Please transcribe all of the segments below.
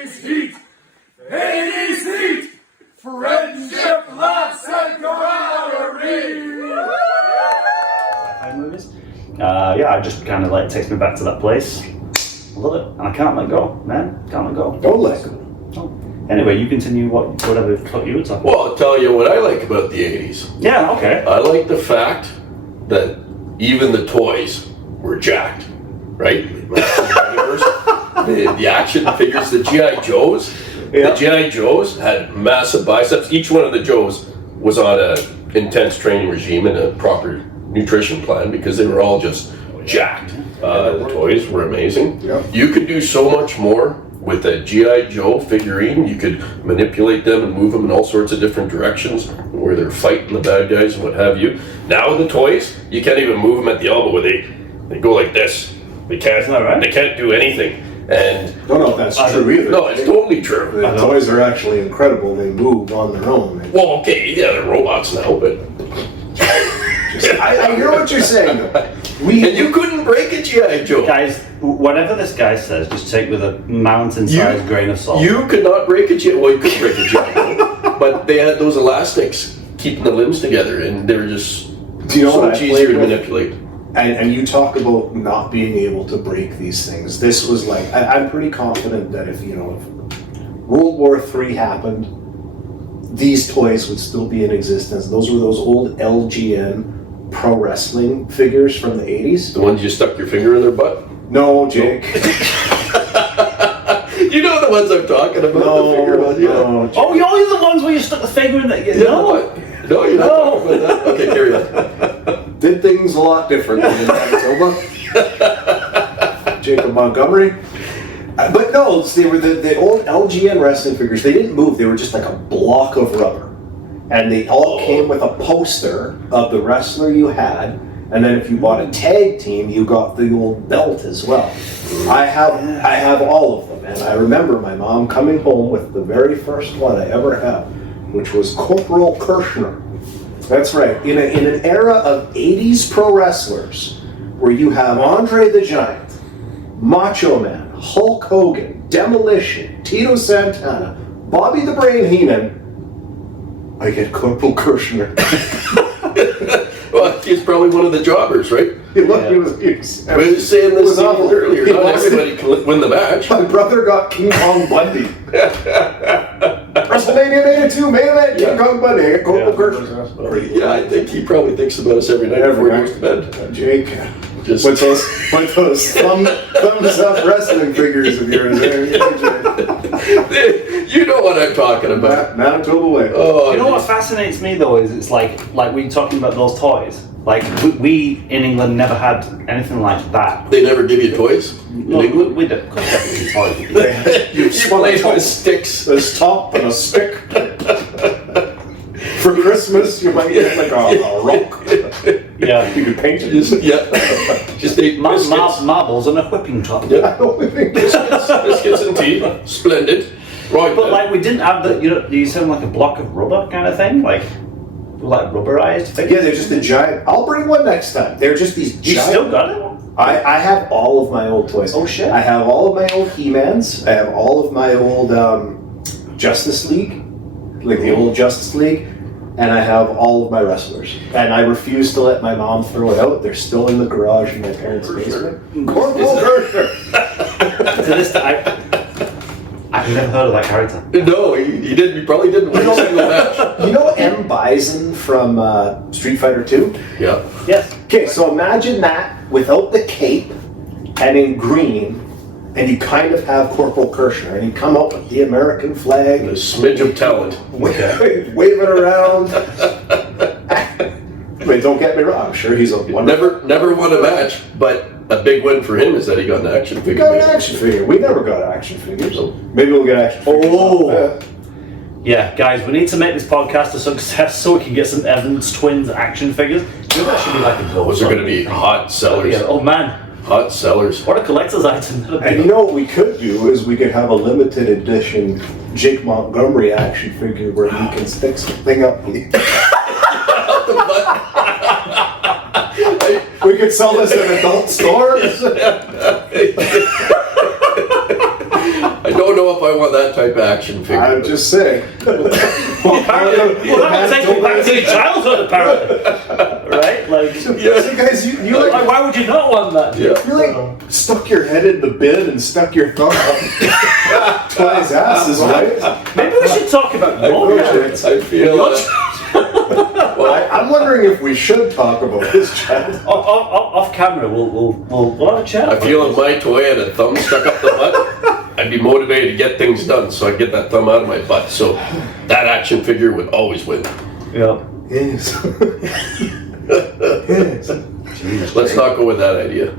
80's heat, 80's heat, friendship, laughs, and camaraderie. Movies. Yeah, I just kind of like takes me back to that place. I love it, and I can't let go, man. Can't let go. Don't let go. Oh. Anyway, you continue whatever you were talking. Well, I'll tell you what I like about the 80s. Yeah, okay. I like the fact that even the toys were jacked, right? the action figures, the G.I. Joes. Yeah. The G.I. Joes had massive biceps. Each one of the Joes was on a intense training regime and a proper nutrition plan because they were all just jacked. The toys were amazing. Yeah. You could do so much more with a G.I. Joe figurine. You could manipulate them and move them in all sorts of different directions where they're fighting the bad guys and what have you. Now with the toys, you can't even move them at the elbow where they go like this. They can't. Isn't that right? They can't do anything. And Don't know if that's true either. no, it's totally true. The toys are actually incredible. They move on their own. Well, okay, yeah, they're robots now, but I hear what you're saying. and you couldn't break a G.I. Joe. Guys, whatever this guy says, just take with a mountain-sized grain of salt. You could not break a G.I. Well, you could break a G.I. Joe, but they had those elastics keeping the limbs together, and they were just Do you know so what I much easier played to with? manipulate. And you talk about not being able to break these things. This was like, I'm pretty confident that if World War III happened, these toys would still be in existence. Those were those old LGN pro wrestling figures from the 80s. The ones you stuck your finger in their butt. No, Jake. You know the ones I'm talking about. the finger ones, yeah. no, Jake. Oh, you're the ones where you stuck the finger in the... Yeah, No! No, you're not talking about that. Okay, carry on. Did things a lot different in Manitoba. Jacob Montgomery. But no, they were the old LGN wrestling figures. They didn't move. They were just like a block of rubber. And they all came with a poster of the wrestler you had. And then if you bought a tag team, you got the old belt as well. I have all of them. And I remember my mom coming home with the very first one I ever had, which was Corporal Kirshner. That's right. In an era of 80s pro wrestlers, where you have Andre the Giant, Macho Man, Hulk Hogan, Demolition, Tito Santana, Bobby the Brain Heenan, I get Corporal Kirshner. Well, he's probably one of the jobbers, right? He was I was saying this awful. earlier. He Not lost everybody can win the match. My brother got King Kong Bundy. WrestleMania 82, main event, King Kong Bundy. I get Corporal Kirshner. Yeah, I think he probably thinks about us every night before he goes to bed. Jake. Just With those thumbs up wrestling figures of yours there. you know what I'm talking about. Manitoba way. Oh, You know what fascinates me though is it's like we talking about those toys. Like we in England never had anything like that. They never give you toys in No, England? we did toys. You played with sticks. This top and a stick. For Christmas, you might get like a rock. Yeah. You could paint it. Just ate biscuits. Marbles and a whipping top. Yeah. I don't think Biscuits and tea. Splendid. Right. But like we didn't have the you sound like a block of rubber kind of thing, like rubberized figures. Yeah, they're just a giant. I'll bring one next time. They're just these You giant. still got it? I have all of my old toys. Oh shit. I have all of my old He-Mans. I have all of my old Justice League, like the old Justice League, and I have all of my wrestlers. And I refuse to let my mom throw it out. They're still in the garage in my parents' basement. Corporal Kirshner. To this day, I've never heard of that character. No, he didn't. He probably didn't win a single match. You know M. Bison from Street Fighter 2? Yeah. Yes. Okay, so imagine that without the cape and in green, and you kind of have Corporal Kirshner, and you come up with the American flag, A smidge of talent. wave it around. I mean, don't get me wrong, I'm sure he's a wonderful. Never won a match, but a big win for him is that he got an action We figure. got an action figure. We never got action figures. Maybe we'll get action figures. Oh. Yeah, guys, we need to make this podcast a success so we can get some Evans Twins action figures. Maybe that should be like a goal. Those are going to be hot sellers. Yeah. Oh man, Hot sellers. what a collector's item. And you know what we could do is we could have a limited edition Jake Montgomery action figure where you can stick something up. We could sell this in adult stores. I don't know if I want that type of action figure. I'm just saying. Apparently, well, that would take me back to your childhood, apparently. Right? Like, So guys, you like, like, why would you not want that? Yeah. you like stuck your head in the bin and stuck your thumb up twice asses, right? Maybe we should talk about your character. I feel I'm wondering if we should talk about this, Chad. Off camera, we'll have a chat. I feel if my toy had a thumb stuck up the butt, I'd be motivated to get things done, so I'd get that thumb out of my butt. So that action figure would always win. Yeah. Yes. Yes. Let's not go with that idea.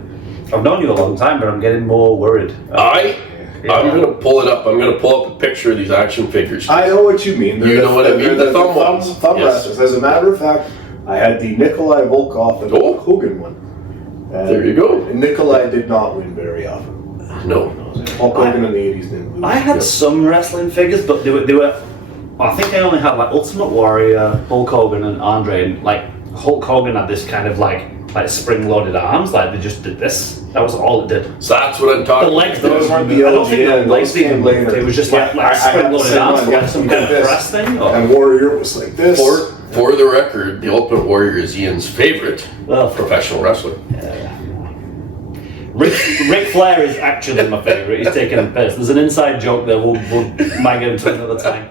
I've known you a long time, but I'm getting more worried. I'm gonna pull it up. I'm gonna pull up a picture of these action figures. I know what you mean. You know what I mean? The thumb ones. Thumb Yes. wrestlers. As a matter of fact, I had the Nikolai Volkov and Oh. Hogan one. And There you go. Nikolai did not win very often. No. Hulk Hogan in the 80s didn't lose. I had Yep. some wrestling figures, but they were. I think I only had like Ultimate Warrior, Hulk Hogan, and Andre. And like Hulk Hogan had this kind of like spring-loaded arms, like they just did this. That was all it did. So that's what I'm The talking legs, about. Those I weren't don't think the the legs those came later. It was just like I had the spring-loaded same arms one, for yeah, like some kind of this. press thing. Or? And Warrior was like this. For the record, the Ultimate Warrior is Ian's favorite Well, professional wrestler. Ric Flair is actually my favourite. He's taking a piss. There's an inside joke there. We'll might get into another time.